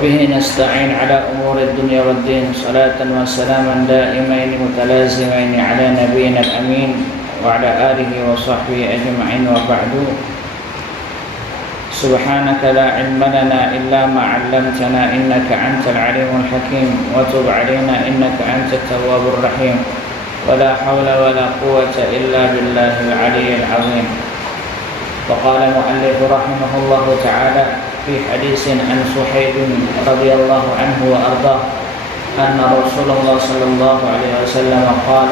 وبه نستعين على أمور الدنيا والدين صلاة وسلاما دائمين متلازمين على نبينا الأمين وعلى آله وصحبه أجمعين وبعد سبحانك لا علم لنا إلا ما علمتنا إنك أنت العليم الحكيم وتب علينا إنك أنت التواب الرحيم ولا حول ولا قوة إلا بالله العلي العظيم. وقال المؤلف رحمه الله تعالى في حديث عن صهيب رضي الله عنه وأرضاه أن رسول الله صلى الله عليه وسلم قال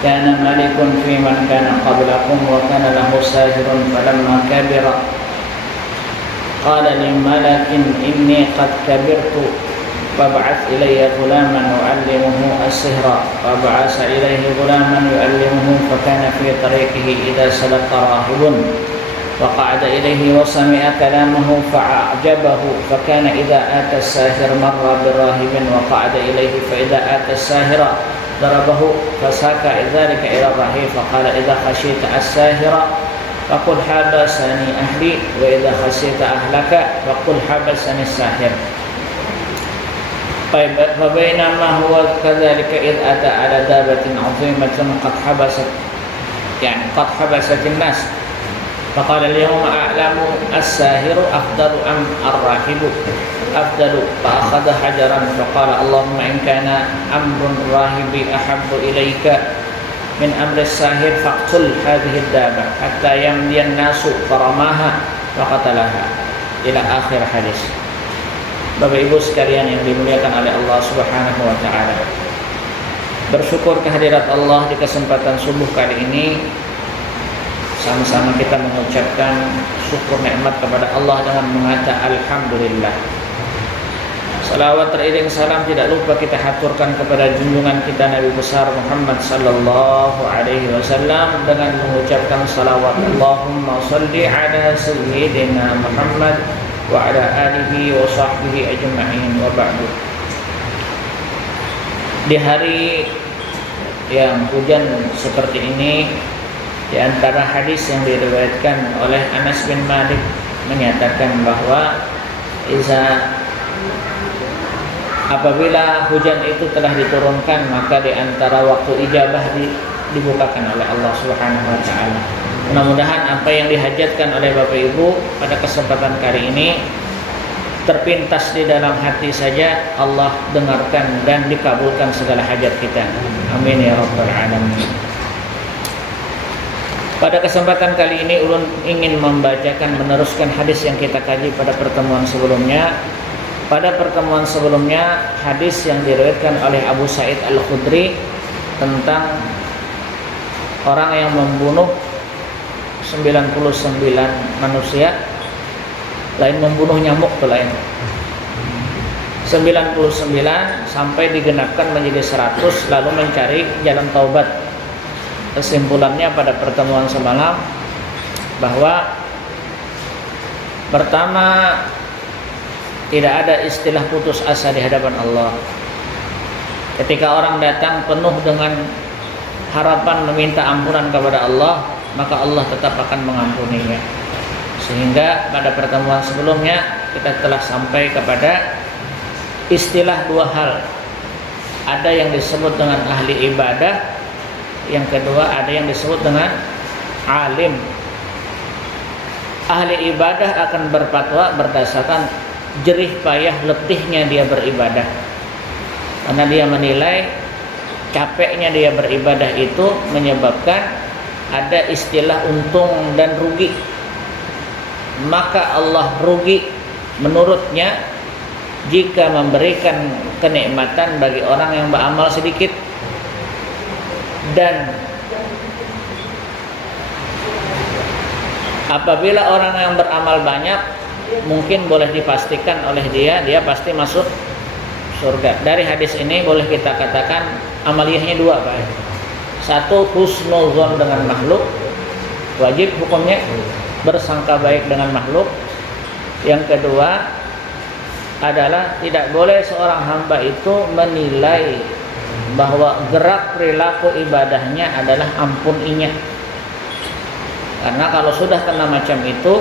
كان ملك في من كان قبلكم وكان له ساهر فلما كبر قال لملك إني قد كبرت فابعث إلي غلاما يعلمه السحر فبعث إليه غلاما يعلمه فكان في طريقه إذا سلك راهب وقعد إليه وسمع كلامه فأعجبه فكان إذا آتى الساحر مر براهب وقعد إليه فإذا آتى الساحر ضربه فساك ذلك إلى الراهب فقال إذا خشيت الساحر فقل حبسني أهلي وإذا خشيت أهلك فقل حبسني الساحر. فبينما هو كذلك إذ أتى على دابة عظيمة قد حبست الناس فقال اليوم أعلم الساهر أفضل أم الراهب أفضل فأخذ حجرا فقال اللهم إن كان أمر الراهب أحب إليك من أمر الساهر فاقتل هذه الدابة حتى يمضي الناس فرماها وقتلها إلى آخر hadis. Bapak Ibu sekalian yang dimuliakan oleh Allah Subhanahu wa taala. Bersyukur kehadirat Allah di kesempatan subuh kali ini. Sama-sama kita mengucapkan syukur nikmat kepada Allah dengan mengatakan alhamdulillah. Salawat teriring salam tidak lupa kita haturkan kepada junjungan kita Nabi besar Muhammad sallallahu alaihi wasallam dengan mengucapkan salawat Allahumma shalli ala sayyidina Muhammad wa ala alihi wa sahbihi ajma'in wa ba'du. Di hari yang hujan seperti ini, di antara hadis yang diriwayatkan oleh Anas bin Malik menyatakan bahwa apabila hujan itu telah diturunkan maka di antara waktu ijabah dibukakan oleh Allah Subhanahu wa taala. Mudah-mudahan apa yang dihajatkan oleh Bapak Ibu pada kesempatan kali ini terpintas di dalam hati saja Allah dengarkan dan dikabulkan segala hajat kita. Amin ya rabbal alamin. Pada kesempatan kali ini ulun ingin meneruskan hadis yang kita kaji pada pertemuan sebelumnya. Pada pertemuan sebelumnya hadis yang diriwayatkan oleh Abu Sa'id Al-Khudri tentang orang yang membunuh 99 manusia, lain membunuh nyamuk tuh lain. 99 sampai digenapkan menjadi 100 lalu mencari jalan taubat. Kesimpulannya pada pertemuan semalam bahwa pertama tidak ada istilah putus asa di hadapan Allah. Ketika orang datang penuh dengan harapan meminta ampunan kepada Allah, maka Allah tetap akan mengampuninya. Sehingga pada pertemuan sebelumnya kita telah sampai kepada istilah dua hal. Ada yang disebut dengan ahli ibadah, yang kedua ada yang disebut dengan alim. Ahli ibadah akan berfatwa berdasarkan jerih payah letihnya dia beribadah, karena dia menilai capeknya dia beribadah itu menyebabkan ada istilah untung dan rugi. Maka Allah rugi menurutnya jika memberikan kenikmatan bagi orang yang beramal sedikit, dan apabila orang yang beramal banyak mungkin boleh dipastikan oleh dia pasti masuk surga. Dari hadis ini boleh kita katakan amaliyahnya dua, Pak. Satu, husnuzon dengan makhluk, wajib hukumnya bersangka baik dengan makhluk. Yang kedua adalah tidak boleh seorang hamba itu menilai bahwa gerak perilaku ibadahnya adalah ampun inya. Karena kalau sudah kena macam itu,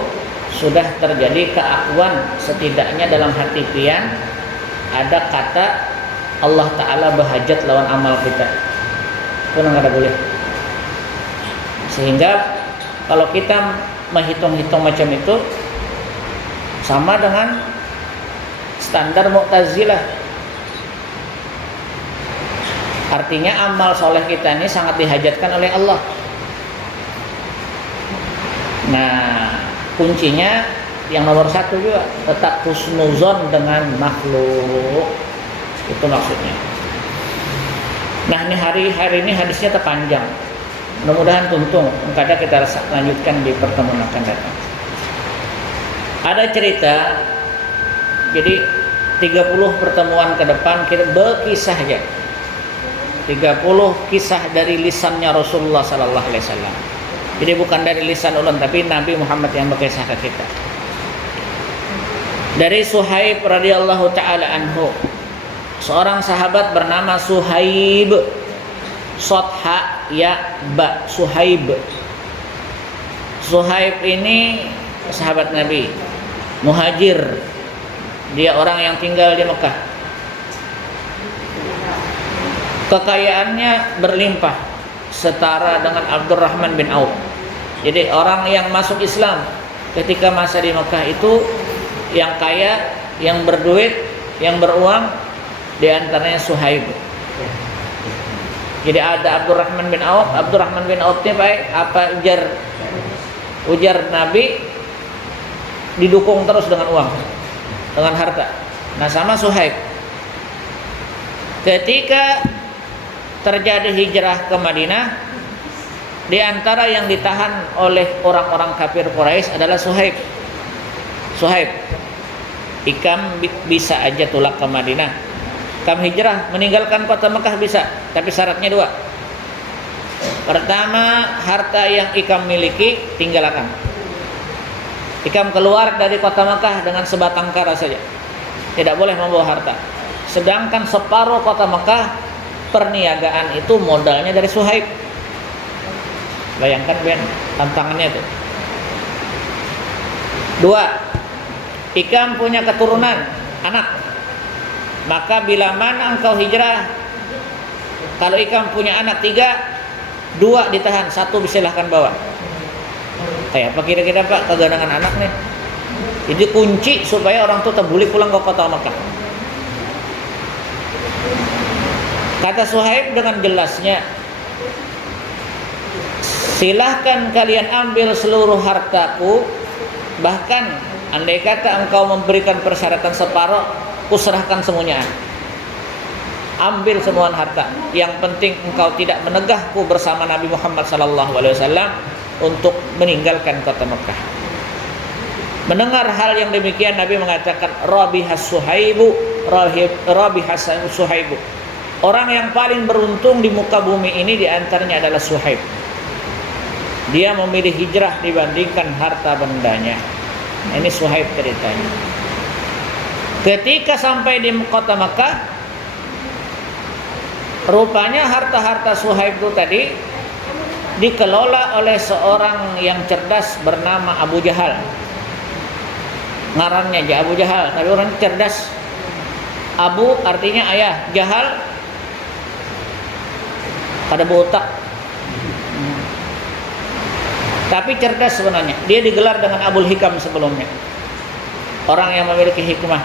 sudah terjadi keakuan setidaknya dalam hati pian ada kata Allah Ta'ala berhajat lawan amal kita, itu nggak ada boleh. Sehingga kalau kita menghitung-hitung macam itu sama dengan standar Mu'tazilah. Artinya amal soleh kita ini sangat dihajatkan oleh Allah. Nah, kuncinya yang nomor satu juga tetap husnuzon dengan makhluk, itu maksudnya. Nah, ini hari ini hadisnya terpanjang, mudah-mudahan tuntung. Kadang kita lanjutkan di pertemuan akan datang. Ada cerita, jadi 30 pertemuan ke depan kita berkisah aja, 30 kisah dari lisannya Rasulullah Sallallahu Alaihi Wasallam. Jadi bukan dari lisan ulun, tapi Nabi Muhammad yang berkisah ke kita. Dari Suhaib radhiyallahu taala anhu, seorang sahabat bernama Suhaib, Sotha ya ba, Suhaib. Suhaib ini sahabat Nabi, muhajir. Dia orang yang tinggal di Mekah. Kekayaannya berlimpah, setara dengan Abdurrahman bin Auf. Jadi orang yang masuk Islam ketika masa di Mekah itu yang kaya, yang berduit, yang beruang, di antaranya Suhaib. Jadi ada Abdurrahman bin Auf. Abdurrahman bin Auf ini baik apa ujar Nabi, didukung terus dengan uang, dengan harta. Nah, sama Suhaib. Ketika terjadi hijrah ke Madinah, di antara yang ditahan oleh orang-orang kafir Quraisy adalah Suhaib. Suhaib, ikam bisa aja tulak ke Madinah. Kamu hijrah meninggalkan kota Mekah bisa, tapi syaratnya dua. Pertama, harta yang ikam miliki tinggalkan. Ikam keluar dari kota Mekah dengan sebatang kara saja, tidak boleh membawa harta. Sedangkan separuh kota Mekah perniagaan itu modalnya dari Suhaib. Bayangkan Ben, tantangannya itu. Dua, ikam punya keturunan, anak. Maka bila mana engkau hijrah, kalau ikam punya anak 3, 2 ditahan, 1 silahkan bawa. Kayak apa kira-kira Pak kegandangan anak nih? Jadi kunci supaya orang tuh boleh pulang ke kota Mekah. Kata Suhaib dengan jelasnya, silahkan kalian ambil seluruh hartaku, bahkan andai kata engkau memberikan persyaratan separuh, kuserahkan semuanya. Ambil semua harta. Yang penting engkau tidak menegahku bersama Nabi Muhammad SAW untuk meninggalkan kota Mekah. Mendengar hal yang demikian, Nabi mengatakan, Rabihas Suhaibu, Rabihas Suhaibu. Orang yang paling beruntung di muka bumi ini diantaranya adalah Suhaib. Dia memilih hijrah dibandingkan harta bendanya. Ini Suhaib ceritanya. Ketika sampai di kota Mekah, rupanya harta-harta Suhaib itu tadi dikelola oleh seorang yang cerdas bernama Abu Jahal. Ngarannya aja Abu Jahal, tapi orang cerdas. Abu artinya ayah, Jahal pada botak. Tapi cerdas sebenarnya. Dia digelar dengan Abul Hikam sebelumnya. Orang yang memiliki hikmah.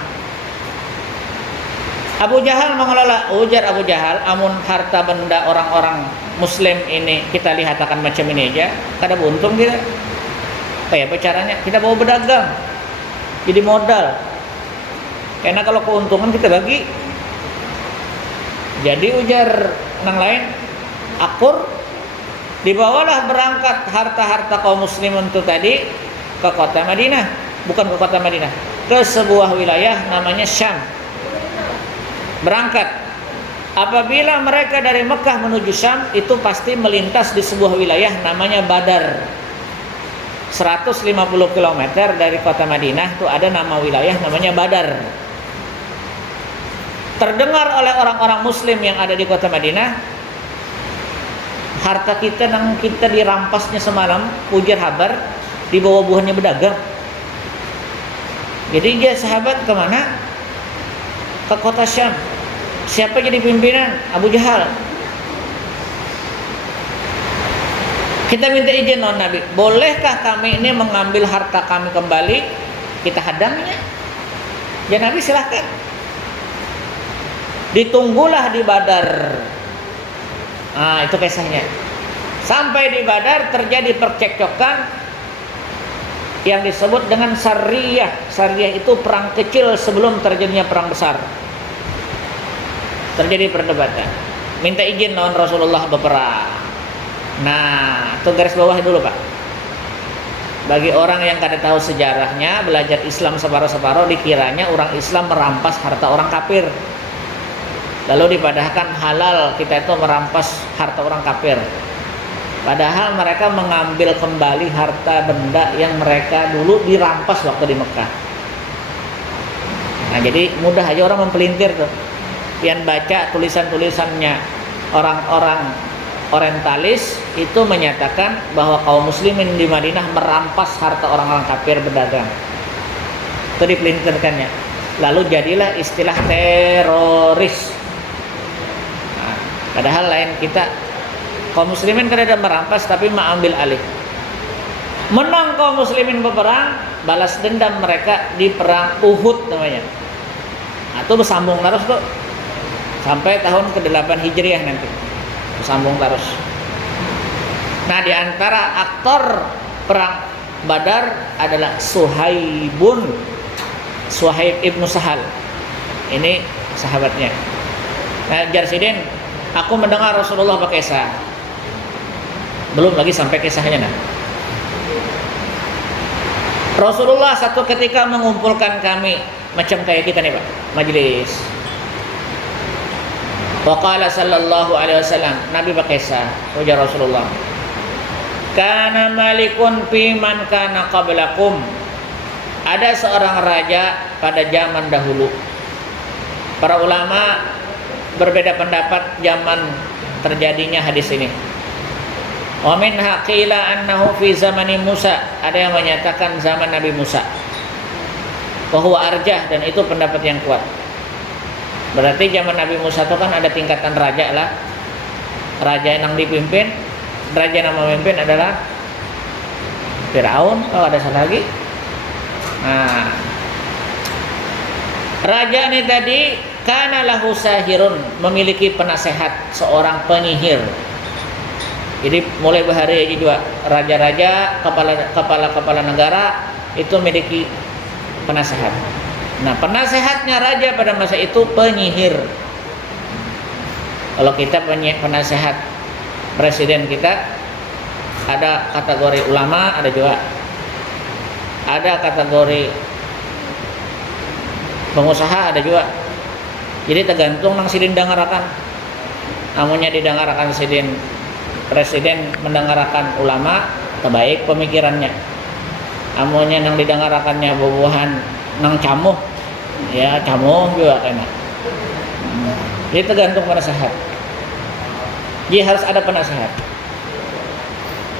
Abu Jahal mengelola, ujar Abu Jahal, amun harta benda orang-orang Muslim ini kita lihat akan macam ini aja, kada buntung kita. Kayak apa caranya? Kita bawa berdagang, jadi modal. Karena kalau keuntungan kita bagi. Jadi ujar nang lain, akur, dibawalah berangkat harta-harta kaum muslimin itu tadi ke kota Madinah, bukan ke kota Madinah, ke sebuah wilayah namanya Syam. Berangkat. Apabila mereka dari Mekah menuju Syam, itu pasti melintas di sebuah wilayah namanya Badar. 150 km dari kota Madinah itu ada nama wilayah namanya Badar. Terdengar oleh orang-orang muslim yang ada di kota Madinah, harta kita nang kita dirampasnya semalam, ujar habar, dibawa buahnya berdagang. Jadi dia sahabat kemana? Ke kota Syam. Siapa jadi pimpinan? Abu Jahal. Kita minta izin non Nabi, bolehkah kami ini mengambil harta kami kembali? Kita hadangnya. Ya Nabi silahkan. Ditunggulah di Badar. Nah itu kisahnya. Sampai di Badar terjadi percekcokan yang disebut dengan Sariyah. Sariyah itu perang kecil sebelum terjadinya perang besar. Terjadi perdebatan. Minta izin non Rasulullah berperang. Nah, itu garis bawah dulu Pak. Bagi orang yang kada tahu sejarahnya, belajar Islam separuh-separuh, dikiranya orang Islam merampas harta orang kafir. Lalu dipadahkan halal kita itu merampas harta orang kafir. Padahal mereka mengambil kembali harta benda yang mereka dulu dirampas waktu di Mekah. Nah, jadi mudah aja orang mempelintir tuh. Pian baca tulisan-tulisannya orang-orang orientalis itu menyatakan bahwa kaum muslimin di Madinah merampas harta orang-orang kafir berdagang. Itu dipelintirkannya. Lalu jadilah istilah teroris. Nah, padahal lain kita kaum muslimin kan ada merampas tapi mengambil alih. Menang kaum muslimin berperang, balas dendam mereka di perang Uhud namanya. Atau bersambung terus tuh sampai tahun ke-8 Hijriah nanti. Sambung terus. Nah, di antara aktor perang Badar adalah Suhaib ibnu Sahal. Ini sahabatnya. Nah, Jarsidin, aku mendengar Rasulullah berkisah. Belum lagi sampai kisahnya nah. Rasulullah satu ketika mengumpulkan kami macam kayak kita nih Pak, majelis. Waqala sallallahu alaihi wasallam, Nabi berkisah, ujar Rasulullah, kana malikun fi man kana qablakum. Ada seorang raja pada zaman dahulu. Para ulama berbeda pendapat zaman terjadinya hadis ini. Wa min haqila annahu fi zamani Musa. Ada yang menyatakan zaman Nabi Musa. Wa huwa arjah, dan itu pendapat yang kuat. Berarti zaman Nabi Musa itu kan ada tingkatan raja lah. Raja yang dipimpin, raja yang memimpin adalah Firaun, kalau ada salah lagi. Nah, raja ini tadi kana lahu sahirun, memiliki penasehat, seorang penyihir. Jadi mulai bahari aja juga raja-raja, kepala negara itu memiliki penasehat. Nah, penasehatnya raja pada masa itu penyihir. Kalau kita penasehat presiden kita, ada kategori ulama, ada juga ada kategori pengusaha, ada juga. Jadi tergantung nang sidin dengarakan. Namunnya didengarkan sidin presiden mendengarkan ulama, terbaik pemikirannya. Namunnya nang didengarkannya bubuhan nang camuh, ya camuh juga kena. Jadi tergantung penasehat. Jadi harus ada penasehat.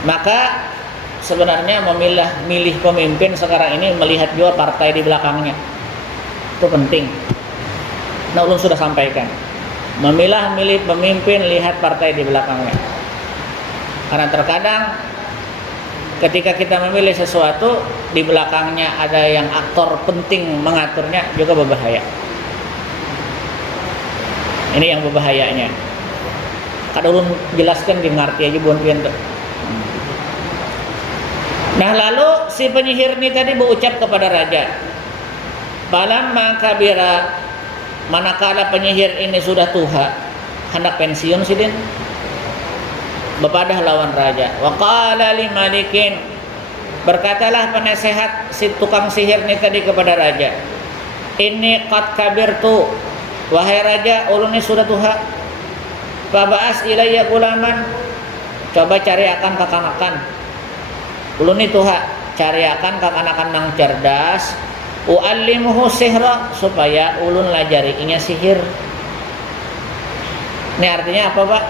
Maka sebenarnya milih pemimpin sekarang ini melihat juga partai di belakangnya. Itu penting. Nah, ulun sudah sampaikan. Milih pemimpin, lihat partai di belakangnya. Karena terkadang ketika kita memilih sesuatu, di belakangnya ada yang aktor penting mengaturnya, juga berbahaya. Ini yang berbahayanya. Kadang ulun jelaskan di ngerti aja buan pian. Nah, lalu si penyihir ini tadi berucap kepada raja, "Falamma kabira," manakala penyihir ini sudah tua, hendak pensiun sidin, bepadah lawan raja. Wa qala li malikin, berkatalah penasehat si tukang sihir ini tadi kepada raja, "Inni qad kabirtu," wahai raja, ulun ini sudah tua. "Faba'as ilayya gulaman," coba cari akan kakanakan. Ulun ini tua, cari akan kakanakan nang cerdas. U'allimuhu sihra, supaya ulun lajarinya sihir. Ini artinya apa, Pak?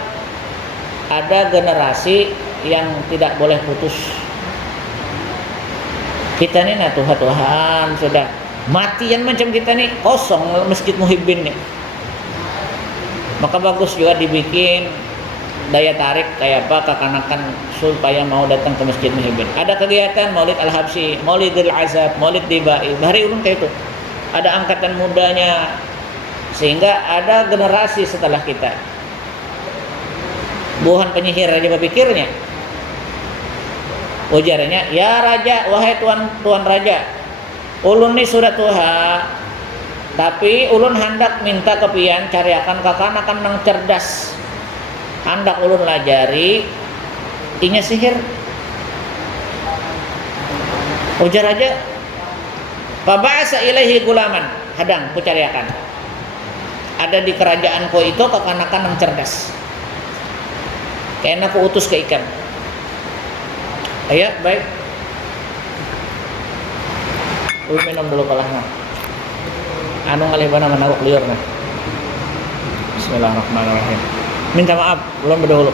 Ada generasi yang tidak boleh putus. Kita ini nah Tuhan sudah Matian macam kita nih, kosong Masjid Muhibbin nih. Maka bagus juga dibikin daya tarik kayak apa kekanakan supaya mau datang ke Masjid Muhibbin. Ada kegiatan Maulid Al-Habsyi, Maulidul Azab, Maulid Dibai, bahari ulun kayak itu. Ada angkatan mudanya sehingga ada generasi setelah kita. Buhan penyihir aja berpikirnya. Ujarnya, ya raja, wahai tuan raja, ulun ni sudah tuha, tapi ulun hendak minta kepian cariakan kakanakan nang cerdas. Hendak ulun lajari inya sihir. Ujar raja, faba'asa ilaihi gulaman, hadang ku cariakan. Ada di kerajaanku itu kakanakan nang cerdas. Kayaknya aku utus ke ikan. Ayo, baik. Ulun minum dulu kalahna. Anu ngalihbana manaruk liur nah. Bismillahirrahmanirrahim. Minta maaf, belum berdahulu.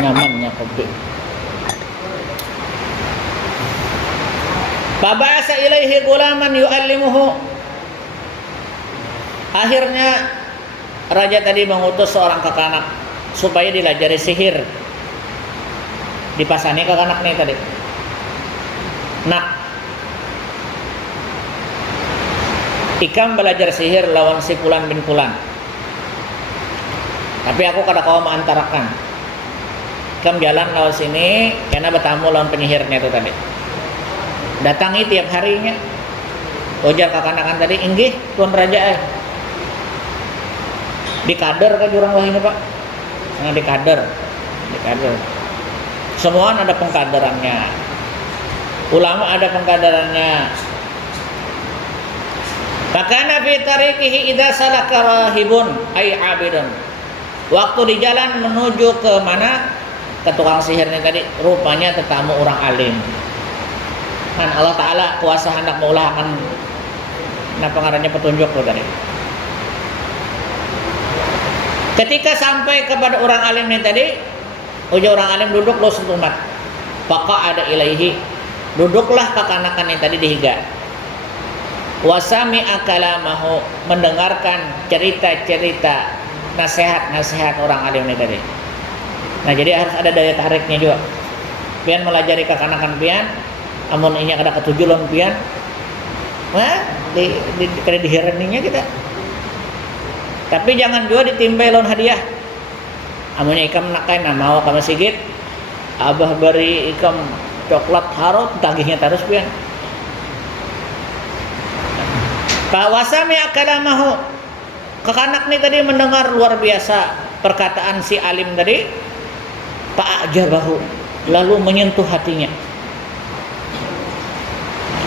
Nyamannya kopi. Babasa ilaihi gulaman yu'allimuhu. Akhirnya raja tadi mengutus seorang kakanak supaya dilajari sihir. Dipasani kakanak nih tadi. Nak, ikam belajar sihir lawan si Fulan bin Fulan. Tapi aku kada kau mengantarakan. Ikam jalan lawan sini karena bertamu lawan penyihirnya itu tadi. Datangi tiap harinya. Ujar kakanakan tadi, inggih tuan raja. Dikader ke jurang wah ini pak. Nah, dikader. Semua ada pengkaderannya. Ulama ada pengkaderannya. Fakana fi tariqihi idza salaka rahibun ay abidun. Waktu di jalan menuju ke mana? Ke tukang sihir ini tadi, rupanya tetamu orang alim. Kan Allah Taala kuasa hendak mengulahkan pengarahnya petunjuk tuh tadi. Ketika sampai kepada orang alim ini tadi, ujar orang alim duduk lo setumat. Faqa ada ilaihi, duduklah kakanakan ini tadi dihiga. Wasami akalamahu, mendengarkan cerita-cerita nasihat-nasihat orang alim ini tadi. Nah jadi harus ada daya tariknya juga. Pian melajari kakanakan pian, amun inya kada ketujuan pian, wah kada diheraninya kita. Tapi jangan juga ditimbai lawan hadiah. Amunnya ikam nakai nama kama sigit, abah beri ikam coklat harot tagihnya terus pian. Pawasami akalamahu, kekanak ni tadi mendengar luar biasa perkataan si alim tadi. Fa'ajabahu, lalu menyentuh hatinya.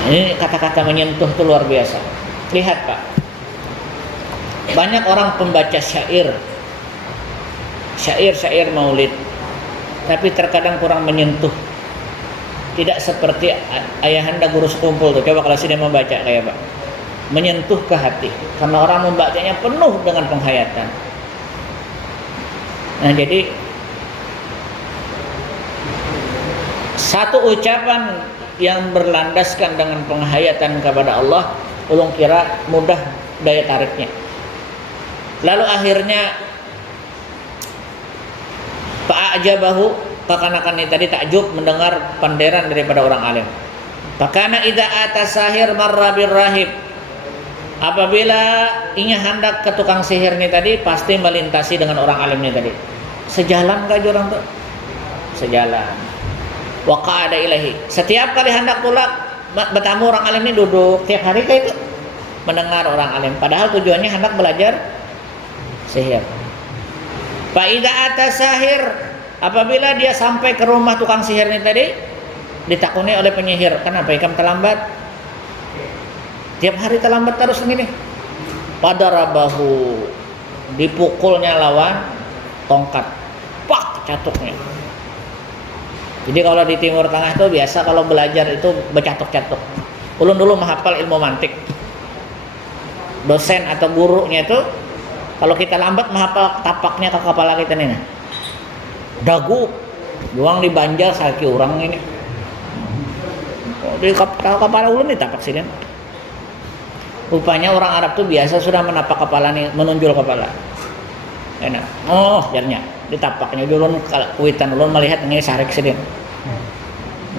Ini kata-kata menyentuh itu luar biasa. Lihat pak, banyak orang pembaca syair maulid, tapi terkadang kurang menyentuh. Tidak seperti ayahanda guru sekumpul tuh. Coba kalau sini membaca kayak pak, menyentuh ke hati, karena orang membacanya penuh dengan penghayatan. Nah jadi satu ucapan yang berlandaskan dengan penghayatan kepada Allah, ulung kira mudah daya tariknya. Lalu akhirnya fa'ajabahu, kekanakan ini tadi takjub mendengar panderan daripada orang alim. Fakana idza atasahir marra birrahib, apabila inya hendak ke tukang sihir ini tadi pasti melintasi dengan orang alim ini tadi. Sejalan kah orang tuh? Sejalan. Wa qa'ada ilahi, setiap kali hendak tulak bertamu orang alim ini duduk tiap hari kayak itu mendengar orang alim, padahal tujuannya hendak belajar sihir. Fa idza atasahir, apabila dia sampai ke rumah tukang sihir ini tadi, ditakuni oleh penyihir, kenapa ikam terlambat? Tiap hari terlambat terus begini. Padarabahu, dipukulnya lawan tongkat, pak catuknya. Jadi kalau di Timur Tengah itu biasa kalau belajar itu bercatuk-catuk. Ulun dulu menghafal ilmu mantik. Dosen atau gurunya itu kalau kita lambat menghafal tapaknya ke kepala kita nih. Dagu, doang di Banjar sakit orang ini. di kepala ulun ditapak sini. Rupanya orang Arab tuh biasa sudah menapak kepala nih, menunjul kepala. Enak. Oh, jarnya ditapaknya ulun kuitan ulun melihat ini sarik sini.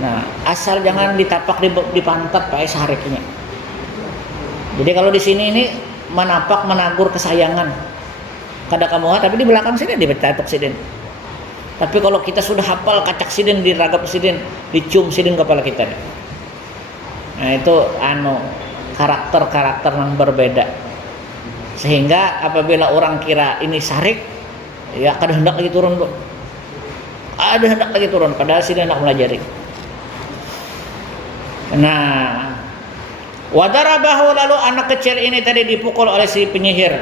Nah, asal jangan ditapak di pantat pakai sariknya. Jadi kalau di sini ini menapak menagur kesayangan. Kada kamu tapi di belakang sini ditapak sini. Tapi kalau kita sudah hafal kacak sidin, diragap sidin, dicium sidin kepala kita. Nah itu karakter-karakter yang berbeda. Sehingga apabila orang kira ini sarik, ya kada hendak lagi turun, Bu. Ada hendak lagi turun, padahal sidin hendak melajari. Nah, wadarabahu, lalu anak kecil ini tadi dipukul oleh si penyihir.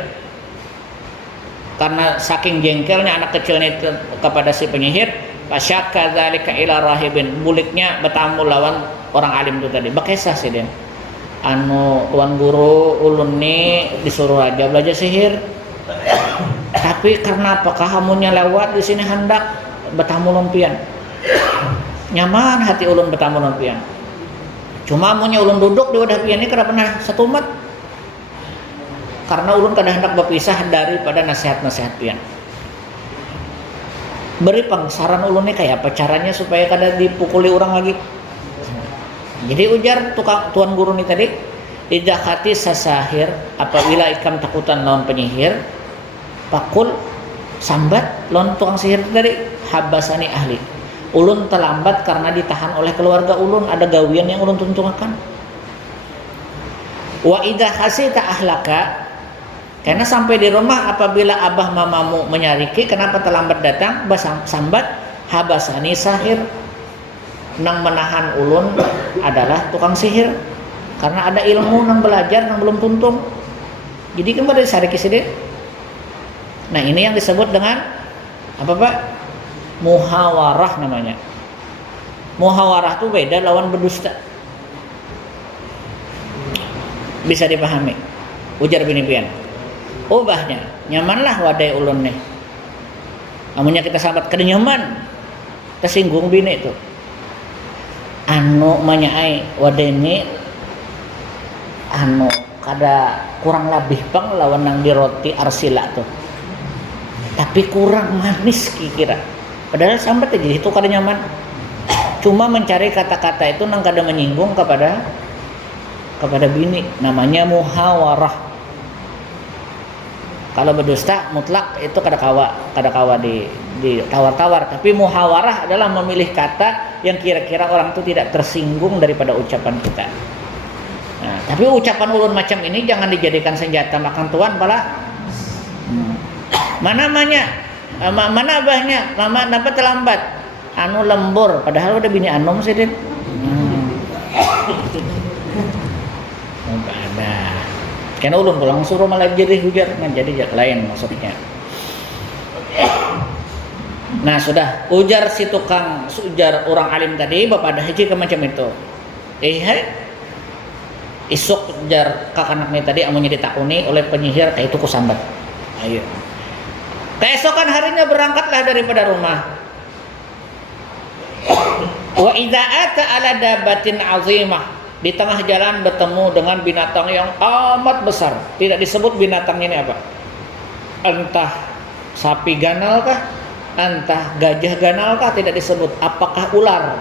Karena saking jengkelnya anak kecilnya itu kepada si penyihir, fasyakka dzalika ila rahibin, buliknya bertamu lawan orang alim itu tadi. Bakesah sih den. Tuan guru ulun ni disuruh aja belajar sihir. Tapi karena apakah hamunnya lewat di sini hendak bertamu lompian. Nyaman hati ulun bertamu lompian. Cuma hamunnya ulun duduk di wadah pian ini kada pernah satu umat. Karena ulun kada hendak berpisah daripada nasihat-nasihat pian. Beri pangsaran ulun ni kayak apa caranya supaya kada dipukuli orang lagi. Jadi ujar tuan guru ni tadi, idza khati sasahir, apabila ikam takutan lawan penyihir, pakul sambat lawan tukang sihir tadi, habasani ahli. Ulun terlambat karena ditahan oleh keluarga ulun, ada gawian yang ulun tuntungakan. Wa idza khasita ahlaka, karena sampai di rumah apabila abah mamamu menyariki, kenapa terlambat datang? Sambat habasani sahir, nang menahan ulun adalah tukang sihir, karena ada ilmu nang belajar nang belum tuntung. Jadi kan pada sariki sidin. Nah ini yang disebut dengan apa Pak? Muhawarah namanya. Muhawarah itu beda lawan berdusta. Bisa dipahami? Ujar bini pian. Ubahnya nyamanlah wadai ulun nih. Amunnya kita sahabat kada nyaman, tersinggung bini itu. Manyai wadai ini kada kurang lebih pang lawan nang di roti arsila tuh. Tapi kurang manis kira. Padahal sambat aja itu kada nyaman. Cuma mencari kata-kata itu nang kada menyinggung kepada bini, namanya muhawarah. Kalau berdusta mutlak itu kada kawa di tawar-tawar, tapi muhawarah adalah memilih kata yang kira-kira orang itu tidak tersinggung daripada ucapan kita. Nah, tapi ucapan ulun macam ini jangan dijadikan senjata makan tuan pala. Mana abahnya? Mama kenapa terlambat? Lembur, padahal udah bini anom sih din. Ada. Karena ulun pulang suruh malah jadi hujar, nah jadi lain maksudnya. Nah sudah ujar si tukang, ujar orang alim tadi, bapak ada haji ke macam itu. Isuk ujar kakanak ni tadi amunnya ditakuni oleh penyihir kayak itu kusambat. Ayo. Keesokan harinya berangkatlah daripada rumah. Wa idza ata ala dabatin azimah, di tengah jalan bertemu dengan binatang yang amat besar. Tidak disebut binatang ini apa. Entah sapi ganal kah, entah gajah ganal kah, tidak disebut. Apakah ular?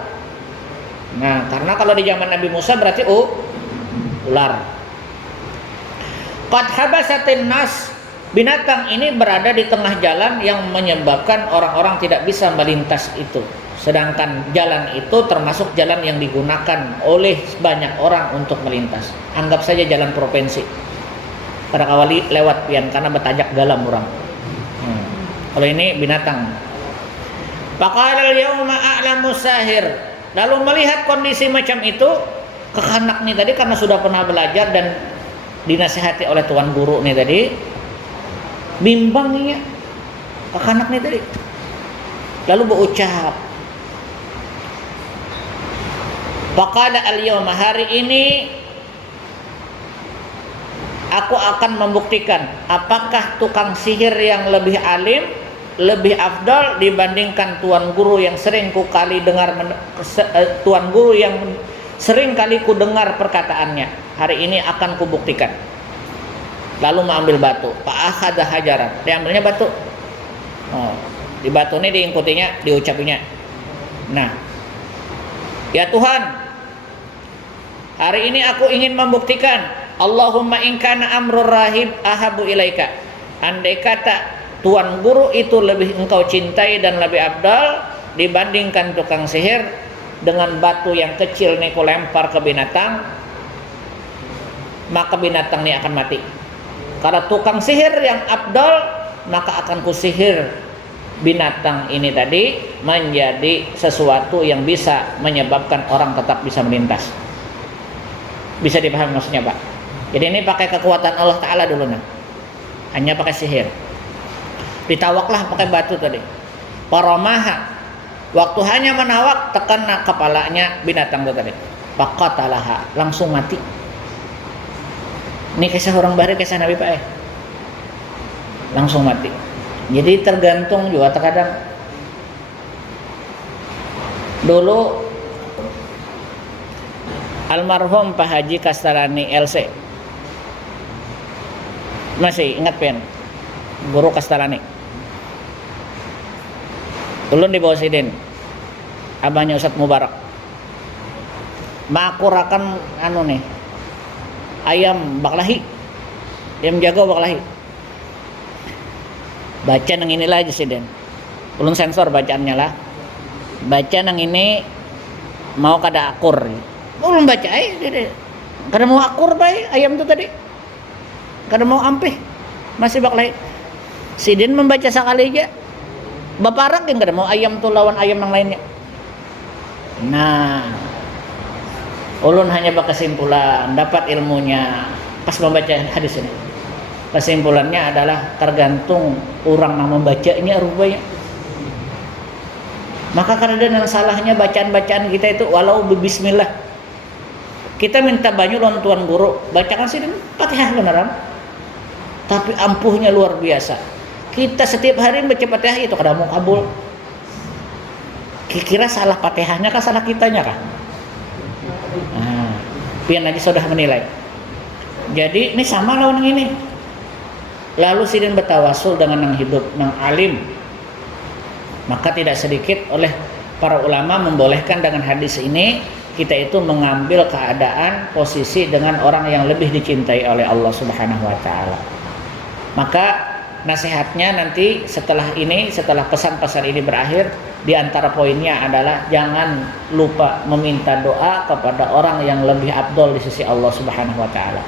Nah, karena kalau di zaman Nabi Musa berarti ular. Qad habasatin nas, binatang ini berada di tengah jalan yang menyebabkan orang-orang tidak bisa melintas itu. Sedangkan jalan itu termasuk jalan yang digunakan oleh banyak orang untuk melintas. Anggap saja jalan provinsi. Pada kawali lewat pian karena bertajak galam orang. Kalau ini binatang. Faqala al-yawma a'lamu sahir. Lalu melihat kondisi macam itu, kekanak nih tadi karena sudah pernah belajar dan dinasihati oleh tuan guru nih tadi, bimbang nih ya. Kekanak nih tadi. Lalu berucap, faqala al-yawma, hari ini aku akan membuktikan apakah tukang sihir yang lebih alim lebih afdal dibandingkan tuan guru yang sering kukali dengar tuan guru yang Sering kali ku dengar perkataannya, hari ini akan kubuktikan. Lalu mengambil batu, fa'akhadha hajaran, diambilnya batu. Di batu ini diingkutinya, diucapinya. Nah, ya Tuhan, hari ini aku ingin membuktikan, Allahumma in kana amrur rahib ahabu ilaika. Andai kata tuan guru itu lebih engkau cintai dan lebih afdal dibandingkan tukang sihir, dengan batu yang kecil nih kau lempar ke binatang, maka binatang ini akan mati. Karena tukang sihir yang afdal, maka akan kusihir binatang ini tadi menjadi sesuatu yang bisa menyebabkan orang tetap bisa melintas. Bisa dipahami maksudnya, Pak? Jadi ini pakai kekuatan Allah Ta'ala dulu, nah. Hanya pakai sihir. Ditawaklah pakai batu tadi. Paromaha, waktu hanya menawak, tekan kepalanya binatang itu tadi. Faqatalaha, langsung mati. Ini kisah orang baru, kisah Nabi, Pak. Langsung mati. Jadi tergantung juga terkadang. Dulu almarhum Pak Haji Kastalani LC, masih ingat pen? Guru Kastalani. Ulun di bawah sidin, abahnya Ustadz Mubarak. Makurakan ayam baklahi, ayam jago baklahi. Baca nang inilah aja sidin. Ulun sensor bacaannya lah. Baca nang ini mau kada akur. Ulun baca kada mau akur baik ayam itu tadi. Kada mau ampih, masih baklahi. Sidin membaca sekali aja. Baparak yang kada mau ayam tuh lawan ayam yang lainnya. Nah, ulun hanya berkesimpulan, dapat ilmunya pas membaca hadis ini. Kesimpulannya adalah tergantung orang yang membacanya rupanya. Maka kadang yang salahnya bacaan-bacaan kita itu walau bismillah. Kita minta banyak lawan tuan guru, bacakan sih Fatihah beneran. Tapi ampuhnya luar biasa. Kita setiap hari baca Fatihah itu kada mau kabul. Kira salah Fatihahnya kah salah kitanya kah? Nah, pian aja sudah menilai. Jadi ini sama lawan ini. Lalu sidin bertawasul dengan yang hidup, yang alim. Maka tidak sedikit oleh para ulama membolehkan dengan hadis ini kita itu mengambil keadaan posisi dengan orang yang lebih dicintai oleh Allah Subhanahu wa taala. Maka nasihatnya nanti setelah ini, setelah pesan-pesan ini berakhir, di antara poinnya adalah jangan lupa meminta doa kepada orang yang lebih afdol di sisi Allah Subhanahu wa taala.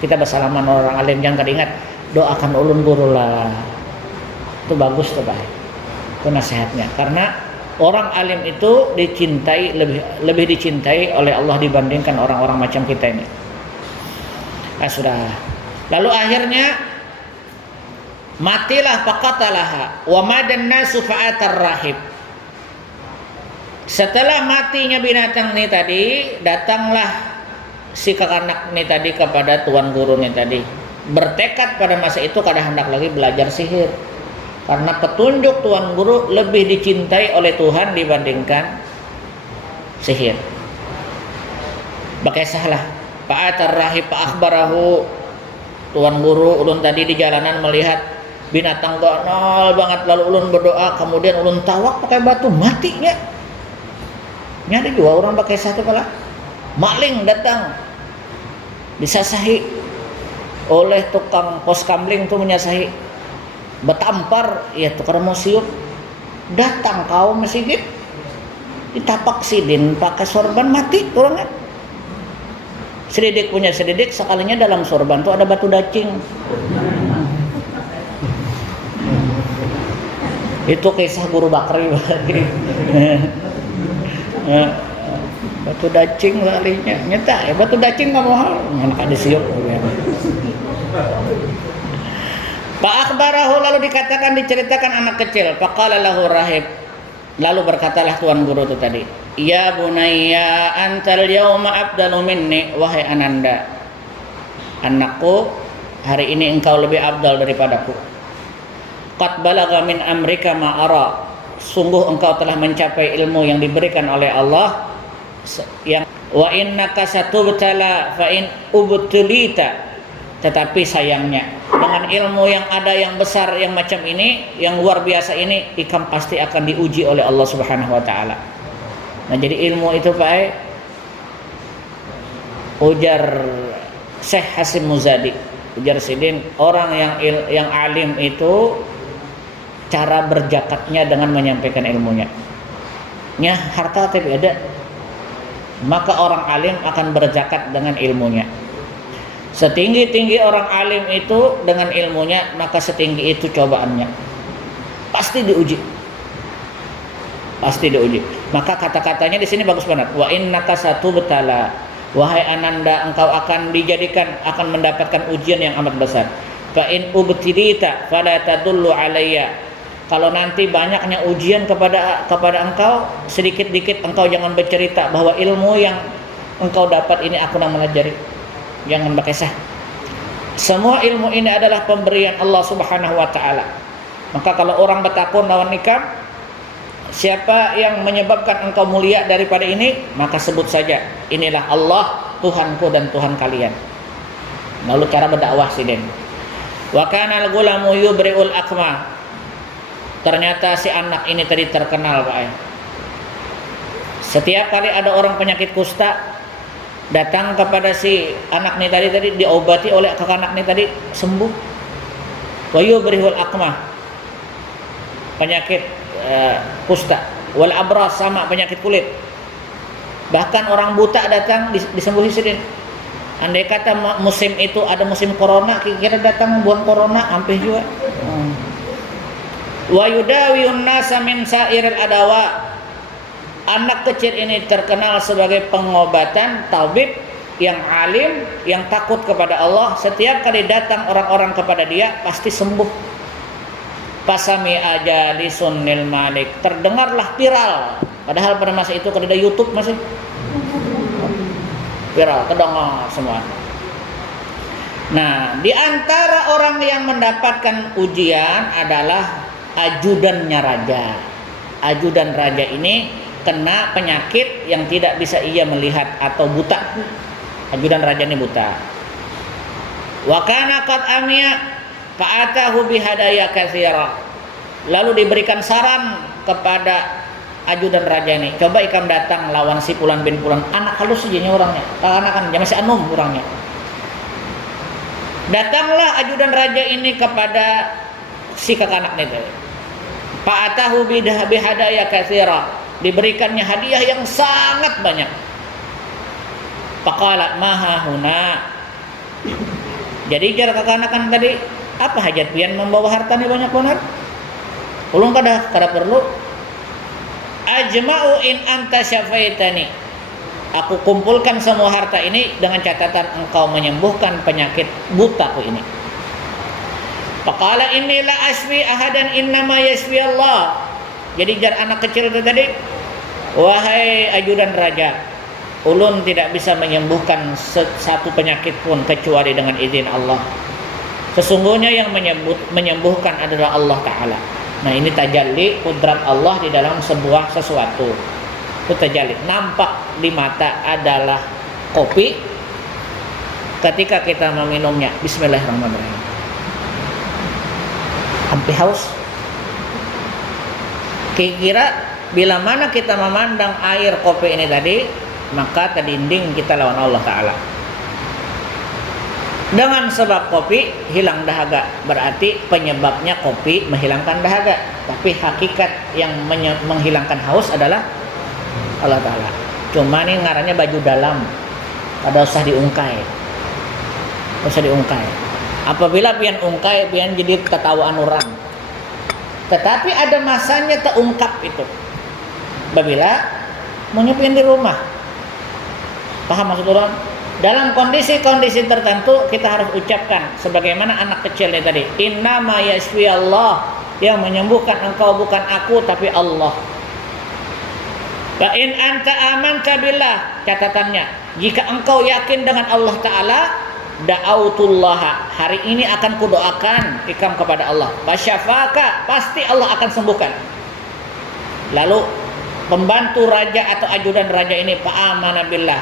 Kita bersalaman orang alim, jangan ingat doakan ulun guru lah. Itu bagus tuh, Pak. Itu nasihatnya. Karena orang alim itu dicintai, lebih dicintai oleh Allah dibandingkan orang-orang macam kita ini. Nah, sudah. Lalu akhirnya matilah faqatalaha wa madan nasu fa'atar rahib. Setelah matinya binatang ini tadi, datanglah si kekanak ini tadi kepada tuan gurunya tadi. Bertekad pada masa itu kada hendak lagi belajar sihir. Karena petunjuk tuan guru lebih dicintai oleh Tuhan dibandingkan sihir. Bakisahlah fa'atar rahib fa'akhbarahu. Tuan guru ulun tadi di jalanan melihat binatang gonol banget, lalu ulun berdoa, kemudian ulun tawak pakai batu, matinya. Nyari juga orang pakai satu pala. Maling datang disasahi oleh tukang pos kamling tuh, menyasahi, betampar, ya tukang museum. Datang kaum sidin, ditapak sidin pakai sorban, mati orangnya. Sedidik punya sedidik, sekalinya dalam sorban tuh ada batu dacing. Itu kisah guru Bakri. Batu dacing kalinya nyata ya, batu dacing nggak mahal, enak ada siup. Pak akhbarahu, lalu dikatakan, diceritakan anak kecil. Faqala lahu rahib, lalu berkatalah tuan guru itu tadi, ya bunayya antal yauma afdalu minni, wahai ananda, anakku, hari ini engkau lebih afdal daripadaku. Qad balagha min amrika ma ara, sungguh engkau telah mencapai ilmu yang diberikan oleh Allah yang Wa innaka satubtala fa in ubtulita. Tetapi sayangnya dengan ilmu yang ada yang besar yang macam ini, yang luar biasa ini, ikam pasti akan diuji oleh Allah Subhanahu wa taala. Nah, jadi ilmu itu Pak, ujar Syekh Hasim Muzadi, ujar Sidin, orang yang alim itu cara berjakatnya dengan menyampaikan ilmunya. Nya harta tapi ada, maka orang alim akan berzakat dengan ilmunya. Setinggi-tinggi orang alim itu dengan ilmunya, maka setinggi itu cobaannya. Pasti diuji. Pasti diuji. Maka kata-katanya di sini bagus banget. Wa innaka satubtala. Wahai ananda, engkau akan dijadikan, akan mendapatkan ujian yang amat besar. Fa in ubtilita fala tadullu alayya. Kalau nanti banyaknya ujian kepada engkau, sedikit-dikit engkau jangan bercerita bahwa ilmu yang engkau dapat ini aku yang melajari. Jangan berkisah. Semua ilmu ini adalah pemberian Allah Subhanahu wa taala. Maka kalau orang bertakun lawan nikam, siapa yang menyebabkan engkau mulia daripada ini, maka sebut saja, inilah Allah, Tuhanku dan Tuhan kalian. Lalu cara berdakwah Sidin. Wa kana al-ghulamu yubri'ul akma. Ternyata si anak ini tadi terkenal Pak. Setiap kali ada orang penyakit kusta datang kepada si anak ini tadi diobati oleh kakak anak ini tadi, sembuh. Wa yubrihul akmah, penyakit kusta, wal abras, sama penyakit kulit. Bahkan orang buta datang disembuhi Sidin. Andai kata musim itu ada musim corona, kira-kira datang buang corona hampir juga. Wa yudawiyun nasa min sairil adawa. Anak kecil ini terkenal sebagai pengobatan, tabib yang alim, yang takut kepada Allah. Setiap kali datang orang-orang kepada dia pasti sembuh. Pasami aja di sunnil malik, terdengarlah viral. Padahal pada masa itu kalau ada YouTube masih viral, terdengar semua. Nah, di antara orang yang mendapatkan ujian adalah ajudannya raja. Ajudan raja ini kena penyakit yang tidak bisa ia melihat atau buta. Ajudan raja ini buta. Wa kana qad amiya fa'atahu bihadaya katsira. Lalu diberikan saran kepada ajudan raja ini, coba ikam datang lawan si Fulan bin Fulan, anak halus saja orangnya, karena kan masih anum orangnya. Datanglah ajudan raja ini kepada si kakak anak ini. Fa'atahu bihadaya katsira. Diberikannya hadiah yang sangat banyak. Faqala maha huna. Jadi jar kakanakan tadi, apa hajat pian membawa hartanya banyak banget? Ulun kada perlu. Ajma'u in anta syafaitani. Aku kumpulkan semua harta ini dengan catatan engkau menyembuhkan penyakit butaku ini. Faqala inni la asfi ahadan innama yasfi Allah. Jadi jar anak kecil itu tadi, wahai ajudan raja, ulun tidak bisa menyembuhkan satu penyakit pun kecuali dengan izin Allah. Sesungguhnya yang menyembuhkan adalah Allah Ta'ala. Nah, ini tajalli kudrat Allah di dalam sebuah sesuatu. Itu tajalli. Nampak di mata adalah kopi. Ketika kita meminumnya, bismillahirrahmanirrahim, sampai haus. Kira-kira bila mana kita memandang air kopi ini tadi, maka terdinding kita lawan Allah Ta'ala. Dengan sebab kopi hilang dahaga, berarti penyebabnya kopi menghilangkan dahaga, tapi hakikat yang menghilangkan haus adalah Allah Ta'ala. Cuma ini ngarannya baju dalam, pada usah diungkai. Usah diungkai. Apabila pian ungkai, pian jadi ketawaan orang. Tetapi ada masanya terungkap itu. Apabila mau nyepiin di rumah, paham maksud orang? Dalam kondisi-kondisi tertentu kita harus ucapkan sebagaimana anak kecilnya tadi, innama yasfi Allah, yang menyembuhkan engkau bukan aku tapi Allah. Fa in anta amanta billah, catatannya, jika engkau yakin dengan Allah Ta'ala, da'autullah, hari ini akan kudoakan ikam kepada Allah, fasyafaka, pasti Allah akan sembuhkan. Lalu pembantu raja atau ajudan raja ini fa'amana billah,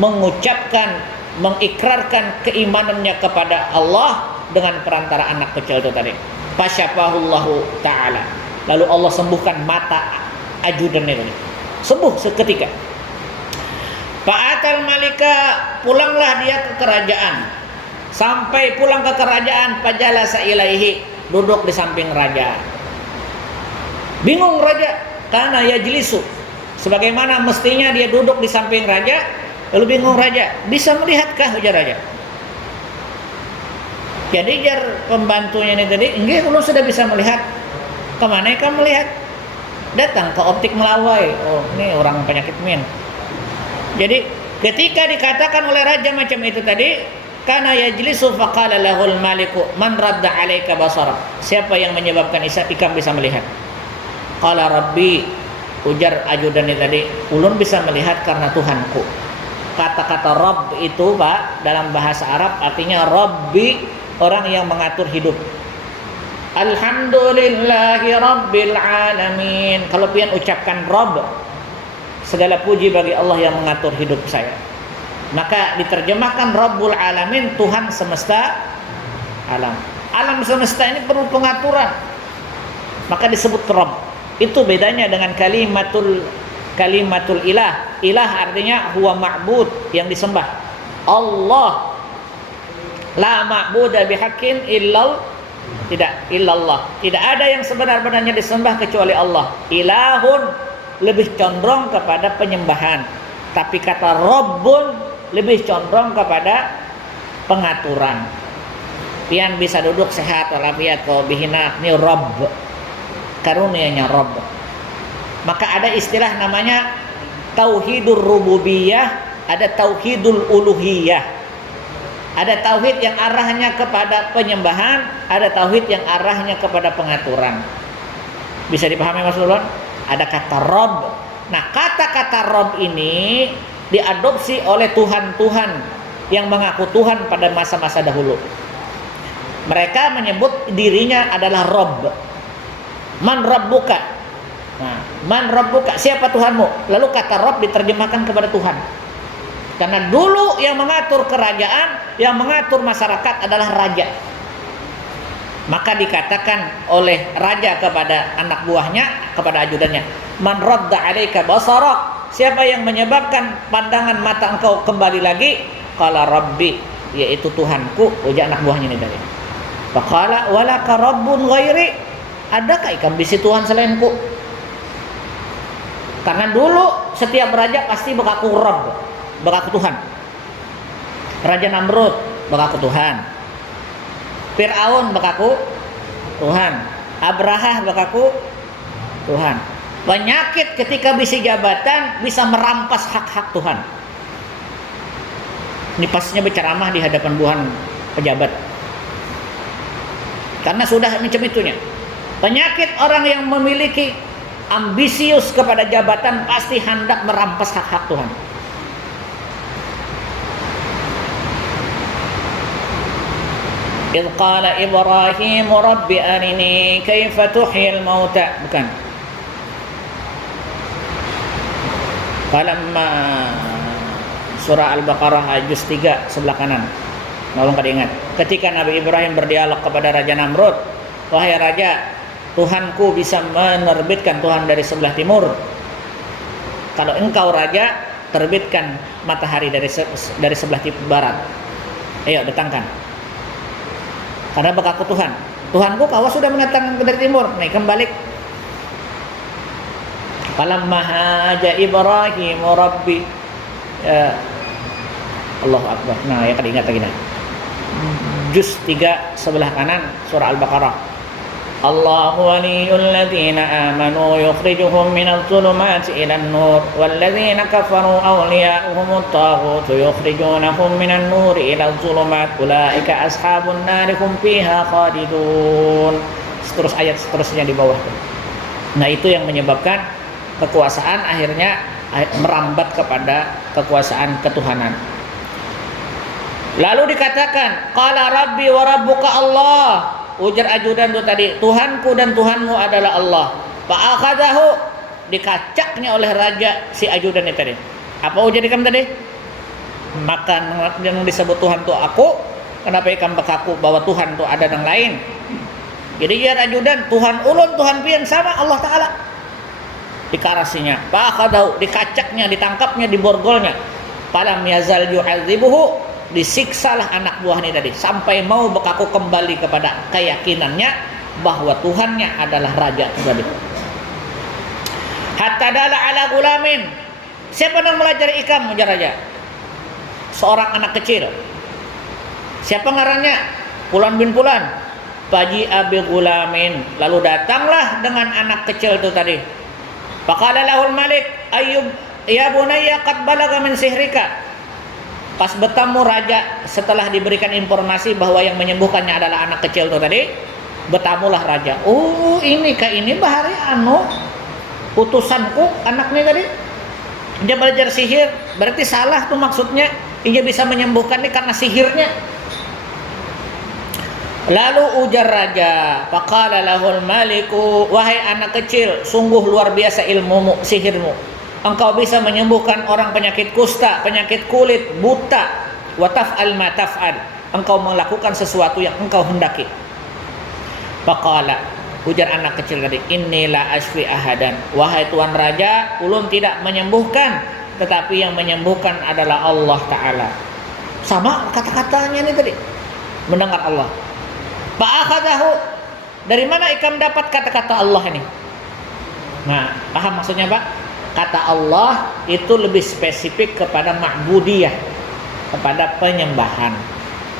mengucapkan, mengikrarkan keimanannya kepada Allah dengan perantara anak kecil itu tadi. Fasyafahullahu ta'ala, lalu Allah sembuhkan mata ajudan itu, sembuh seketika. Fa'atal malika, pulanglah dia ke kerajaan. Sampai pulang ke kerajaan, fajalasa ilaihi, duduk di samping raja. Bingung raja, karena yajlisu, sebagaimana mestinya dia duduk di samping raja. Lalu bingung raja, bisa melihatkah ujar raja? Jadi jar pembantunya ini tadi, enggak, ulun sudah bisa melihat. Kemana kamu melihat? Datang ke optik Melawai. Oh, ini orang penyakit min. Jadi ketika dikatakan oleh raja macam itu tadi, kana yajlisu faqala lahul maliku man radda alaika basara, siapa yang menyebabkan ikam bisa melihat? Qala rabbi, ujar ajudan ini tadi, ulun bisa melihat karena Tuhanku. Kata-kata Rabb itu Pak dalam bahasa Arab artinya Rabbi, orang yang mengatur hidup. Alhamdulillahi Rabbil Alamin, kalau pian ucapkan Rabb, segala puji bagi Allah yang mengatur hidup saya. Maka diterjemahkan Rabbul Alamin, Tuhan semesta alam. Alam semesta ini perlu pengaturan, maka disebut Rabb. Itu bedanya dengan kalimatul ilah. Ilah artinya huwa ma'bud, yang disembah. Allah, la ma'buda bihaqqin illallah. Tidak ada yang sebenar-benarnya disembah kecuali Allah. Ilahun lebih condong kepada penyembahan, tapi kata Rabbun lebih condong kepada pengaturan. Pian bisa duduk sehat walafiat kau bihina, ini Rabb, karunianya Rabb. Maka ada istilah namanya tauhidur rububiyah, ada tauhidul uluhiyah. Ada tauhid yang arahnya kepada penyembahan, ada tauhid yang arahnya kepada pengaturan. Bisa dipahami Mas Lulun? Ada kata Rabb. Nah, kata-kata Rabb ini diadopsi oleh Tuhan-Tuhan yang mengaku Tuhan pada masa-masa dahulu. Mereka menyebut dirinya adalah Rabb. Man Rabbuka. Nah, man Rabbuka, siapa Tuhanmu? Lalu kata Rabb diterjemahkan kepada Tuhan. Karena dulu yang mengatur kerajaan, yang mengatur masyarakat adalah raja. Maka dikatakan oleh raja kepada anak buahnya, kepada ajudannya, man radda alaika basarak, siapa yang menyebabkan pandangan mata engkau kembali lagi? Qala rabbi, yaitu Tuhanku, ujar anak buahnya ini tadi. Faqala walaka rabbun ghairi, adakah ikam bisi Tuhan selainku? Karena dulu setiap raja pasti berlaku Rabb, berlaku Tuhan. Raja Namrud berlaku Tuhan, Fir'aun berlaku Tuhan, Abraha berlaku Tuhan. Penyakit ketika bisi jabatan bisa merampas hak-hak Tuhan. Ini pastinya berceramah di hadapan buhan pejabat, karena sudah macam itunya. Penyakit orang yang memiliki ambisius kepada jabatan pasti hendak merampas hak-hak Tuhan. Idh qala Ibrahim rabbi arini kaifa tuhyil mauta, bukan. Falamma, surah Al-Baqarah juz 3 sebelah kanan. Tolong pada ingat. Ketika Nabi Ibrahim berdialog kepada Raja Namrud, wahai raja, Tuhanku bisa menerbitkan Tuhan dari sebelah timur. Kalau engkau raja, terbitkan matahari dari sebelah barat. Ayo datangkan. Karena berlaku Tuhan. Tuhanku kau sudah mendatangkan dari timur. Nih kembali. Falamma haja Ibrahim rabbi. Allahu Akbar. Nah, ya ingat lagi nah. Juz 3 sebelah kanan surah Al-Baqarah. Allahu waliyul ladzina amanu yukhrijuhum minadh dhulumati ilan nur wal ladzina kafaru awliya'uhumut taghut yukhrijunahum minan nuri ilal dhulumat ulaika ashabun nari hum fiha khalidun. Terus ayat seterusnya di bawah. Nah, itu yang menyebabkan kekuasaan akhirnya merambat kepada kekuasaan ketuhanan. Lalu dikatakan qala rabbi wa rabbuka Allah, ujar ajudan itu tadi, Tuhanku dan Tuhanmu adalah Allah. Fa akhadahu, dikacaknya oleh raja si ajudan ini tadi. Apa ujar ikam tadi? Maka yang disebut Tuhan itu aku, kenapa ikam bekaku bahwa Tuhan itu ada yang lain? Jadi ya ajudan, Tuhan ulun, Tuhan pian sama Allah Ta'ala. Dikarasinya, fa'akhadahu, dikacaknya, ditangkapnya, diborgolnya. Falam yazal yu'adzibuhu, disiksalah anak buah ini tadi sampai mau bekaku kembali kepada keyakinannya bahwa Tuhannya adalah raja tadi. Hatta dala ala gulamin. Siapa yang melajari ikam ujar raja? Seorang anak kecil. Siapa ngarannya? Fulan bin Fulan. Paji abi gulamin. Lalu datanglah dengan anak kecil itu tadi. Faqala lahul malik ayyub ya bunayya qad balaga min sihrika. Pas bertemu raja setelah diberikan informasi bahwa yang menyembuhkannya adalah anak kecil itu tadi, bertamulah raja. Oh, ini bahari utusanku anaknya tadi. Dia belajar sihir, berarti salah tuh maksudnya. Dia bisa menyembuhkan ini karena sihirnya. Lalu ujar raja, faqala lahul maliku, wahai anak kecil, sungguh luar biasa ilmumu, sihirmu. Engkau bisa menyembuhkan orang penyakit kusta, penyakit kulit, buta. Wa taf'al ma taf'al. Engkau melakukan sesuatu yang engkau hendaki. Faqala, ujar anak kecil tadi, inilah asfi ahadan. Wahai tuan raja, ulun tidak menyembuhkan, tetapi yang menyembuhkan adalah Allah Ta'ala. Sama kata-katanya ini tadi. Mendengar Allah. Fa'akhadahu. Dari mana ikam dapat kata-kata Allah ini? Nah, paham maksudnya Pak? Kata Allah itu lebih spesifik kepada ma'budiyah, kepada penyembahan.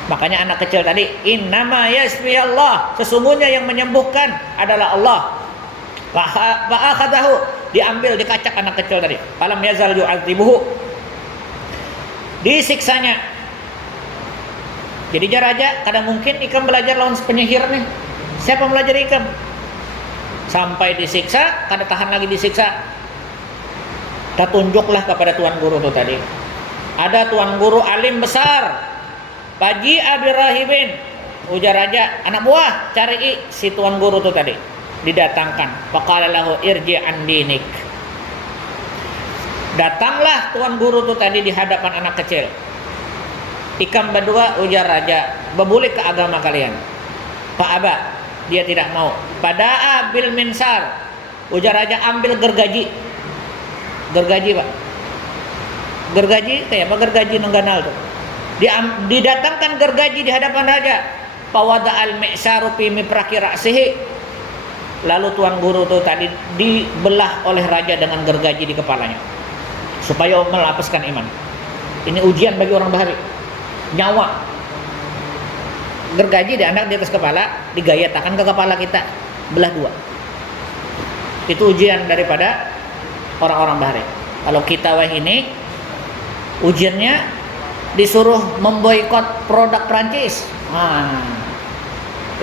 Makanya anak kecil tadi, innama yasfi Allah, sesungguhnya yang menyembuhkan adalah Allah. Fa'akhadahu, diambil, dikacak anak kecil tadi. Falam yazal yu'adzibuhu, disiksanya. Jadi raja, kadang mungkin ikam belajar lawan penyihir nih. Siapa belajar ikam? Sampai disiksa, kada tahan lagi disiksa. Kita tunjuklah kepada tuan guru itu tadi. Ada tuan guru alim besar, Paji Abi Rahibin. Ujar raja, anak buah, cari si tuan guru itu tadi. Didatangkan. Faqala lahu irji an dinik. Datanglah tuan guru itu tadi di hadapan anak kecil. Ikam berdua, ujar raja, berbalik ke agama kalian. Pak Aba, dia tidak mau. Pada'a bil minsar. Ujar raja, ambil gergaji. Gergaji Pak. Gergaji kayak apa gergaji nengganal tuh. Didatangkan gergaji di hadapan raja. Pawada al-mi'saru fi mipraki ra'sihi. Lalu tuan guru tuh tadi dibelah oleh raja dengan gergaji di kepalanya supaya melapaskan iman. Ini ujian bagi orang Bahari. Nyawa. Gergaji diangkat di atas kepala, digayatakan ke kepala kita, belah dua. Itu ujian daripada orang-orang Bahari. Kalau kita wah ini ujiannya disuruh memboikot produk Prancis.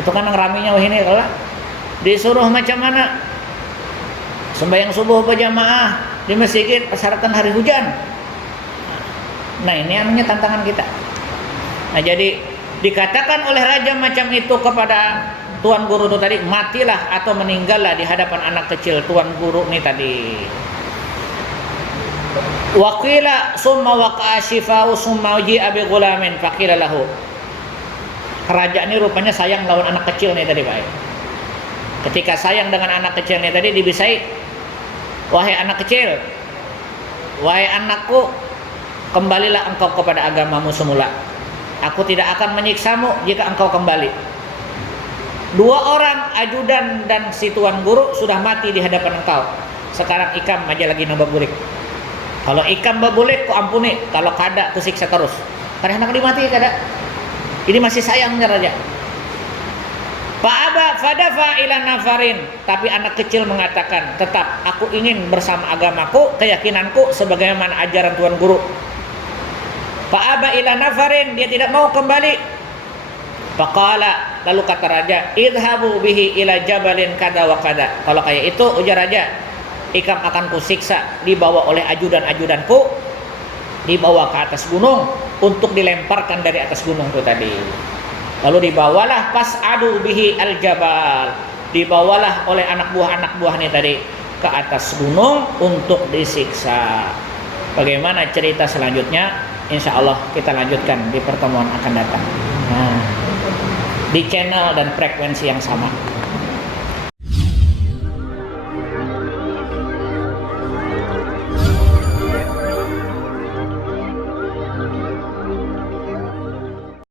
Itu kan yang raminya wah ini kalau disuruh macam mana? Sembahyang subuh berjamaah di masjid persyaratan hari hujan. Nah, ini anunya tantangan kita. Nah, jadi dikatakan oleh raja macam itu kepada tuan guru itu tadi, matilah atau meninggallah di hadapan anak kecil tuan guru ini tadi. Waqila summa waqa'a shifa'u summa ji'a bi ghulamin faqila lahu. Kerajaan ini rupanya sayang lawan anak kecil nih tadi, Pak. Ketika sayang dengan anak kecil nih tadi dibisai, wahai anak kecil, wahai anakku, kembalilah engkau kepada agamamu semula. Aku tidak akan menyiksamu jika engkau kembali. Dua orang ajudan dan si tuan guru sudah mati di hadapan engkau. Sekarang ikam aja lagi nambah bulik. Kalau ikam babulik ku ampuni, kalau kada ku siksa terus. Karena anak dimati kada. Ini masih sayangnya raja. Fa'aba fadafa ila nafarin, tapi anak kecil mengatakan, tetap aku ingin bersama agamaku, keyakinanku sebagaimana ajaran tuan guru. Fa'aba ila nafarin, dia tidak mau kembali. Faqala, lalu kata raja, idhabu bihi ila jabalin kada wa kada. Kalau kayak itu, ujar raja, ikam akan kusiksa, dibawa oleh ajudan-ajudanku, dibawa ke atas gunung untuk dilemparkan dari atas gunung itu tadi. Lalu dibawalah pas adu bihi al-jabal, dibawalah oleh anak buah ini tadi ke atas gunung untuk disiksa. Bagaimana cerita selanjutnya? Insya Allah kita lanjutkan di pertemuan akan datang. Nah, di channel dan frekuensi yang sama.